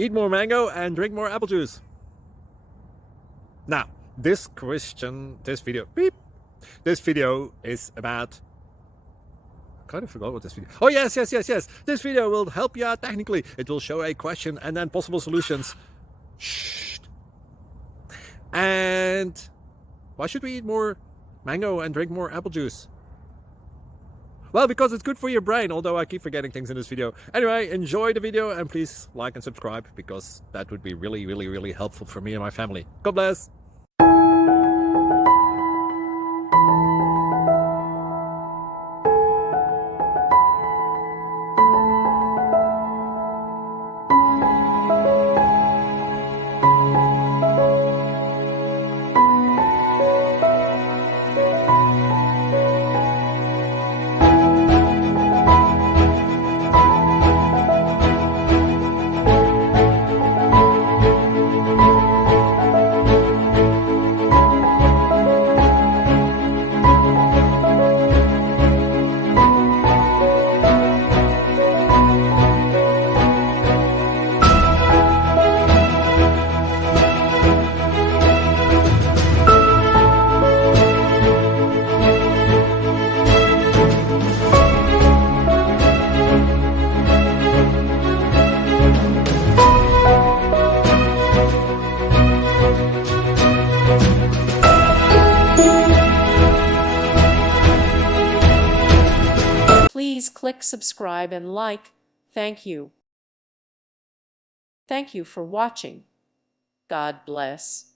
Eat more mango and drink more apple juice. Now, this video is about, I kind of forgot what this video. Oh, yes. This video will help you out technically. It will show a question and then possible solutions. Shh. And why should we eat more mango and drink more apple juice? Well, because it's good for your brain, although I keep forgetting things in this video. Anyway, enjoy the video and please like and subscribe, because that would be really helpful for me and my family. God bless. Please click subscribe and like. Thank you. Thank you for watching. God bless.